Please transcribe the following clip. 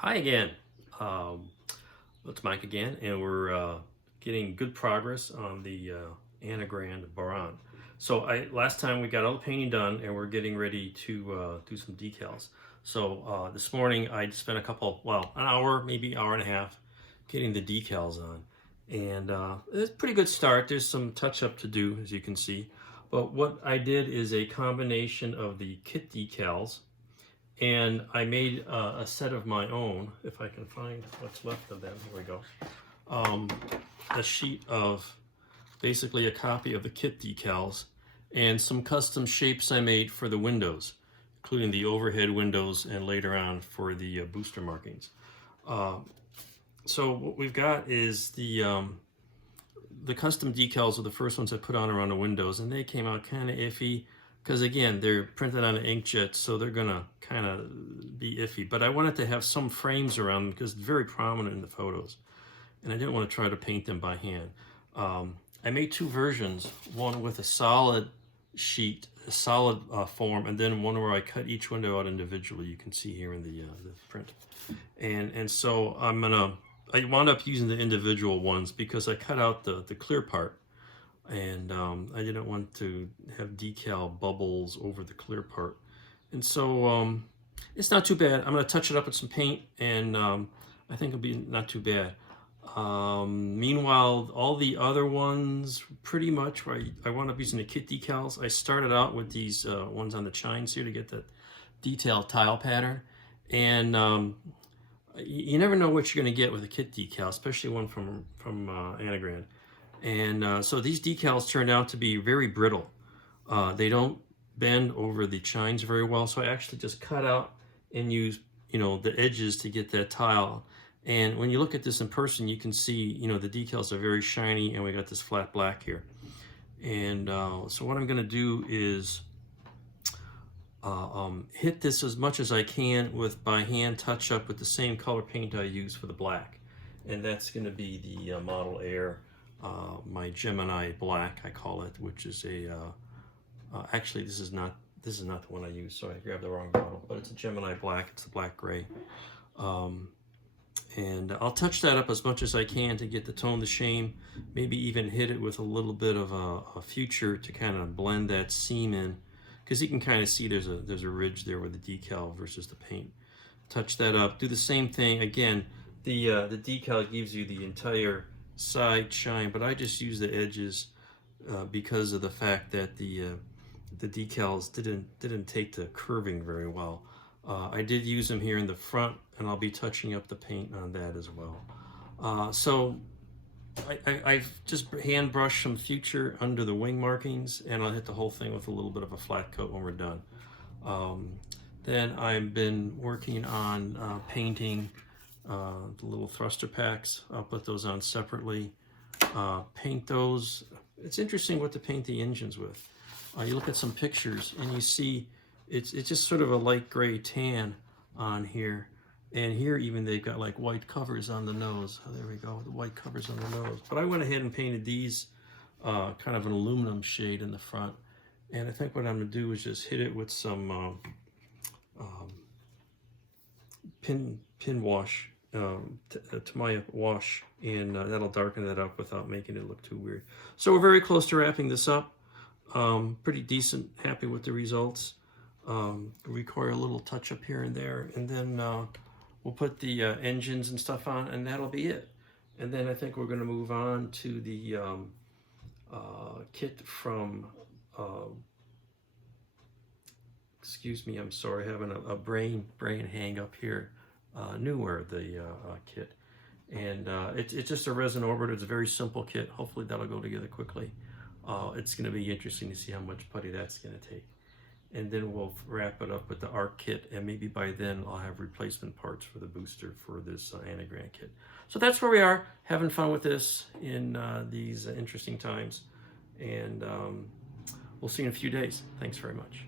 Hi again. It's Mike again, and we're getting good progress on the Anigrand Buran. So last time we got all the painting done, and we're getting ready to do some decals. So this morning I spent an hour, maybe hour and a half, getting the decals on, and it's a pretty good start. There's some touch up to do, as you can see, but what I did is a combination of the kit decals, and I made a set of my own, if I can find what's left of them. Here we go. A sheet of basically a copy of the kit decals and some custom shapes I made for the windows, including the overhead windows and later on for the booster markings. So what we've got is the custom decals are the first ones I put on around the windows, and they came out kind of iffy because, again, they're printed on an inkjet, so they're gonna kind of be iffy. But I wanted to have some frames around them because it's very prominent in the photos, and I didn't want to try to paint them by hand. I made two versions, one with a solid sheet, a solid form, and then one where I cut each window out individually. You can see here in the print. And so I wound up using the individual ones because I cut out the clear part, and I didn't want to have decal bubbles over the clear part. And so it's not too bad. I'm going to touch it up with some paint, and I think it'll be not too bad. Meanwhile, all the other ones, pretty much, where I wound up using the kit decals. I started out with these ones on the chines here to get that detailed tile pattern. And you never know what you're going to get with a kit decal, especially one from Anigrand. And so these decals turned out to be very brittle. They don't bend over the chines very well, so I actually just cut out and used, the edges to get that tile. And when you look at this in person, you can see, the decals are very shiny, and we got this flat black here. And so what I'm going to do is hit this as much as I can with by hand touch up with the same color paint I use for the black, and that's going to be the Model Air, my Gemini black, I call it, which is a actually this is not the one I use, so I grabbed the wrong bottle, but it's a Gemini black. It's a black gray. And I'll touch that up as much as I can to get the tone, the shame, maybe even hit it with a little bit of a future to kind of blend that seam in, because you can kind of see there's a ridge there with the decal versus the paint. Touch that up, do the same thing again. The decal gives you the entire side shine, but I just use the edges because of the fact that the decals didn't take the curving very well. I did use them here in the front, and I'll be touching up the paint on that as well. So I've just hand brushed some future under the wing markings, and I'll hit the whole thing with a little bit of a flat coat when we're done. Then I've been working on painting the little thruster packs. I'll put those on separately. Paint those. It's interesting what to paint the engines with. You look at some pictures and you see it's just sort of a light gray tan on here. And here even they've got like white covers on the nose. Oh, there we go, the white covers on the nose. But I went ahead and painted these kind of an aluminum shade in the front. And I think what I'm going to do is just hit it with some pin wash, Tamiya wash, and that'll darken that up without making it look too weird. So we're very close to wrapping this up. Pretty decent, happy with the results. Require a little touch up here and there, and then we'll put the engines and stuff on, and that'll be it. And then I think we're going to move on to the kit from excuse me, I'm sorry, having a brain hang up here. Newer, the kit, and it's just a resin orbiter. It's a very simple kit. Hopefully that'll go together quickly. It's going to be interesting to see how much putty that's going to take. And then we'll wrap it up with the ARC kit, and maybe by then I'll have replacement parts for the booster for this Anigrand kit. So that's where we are, having fun with this in these interesting times, and we'll see you in a few days. Thanks very much.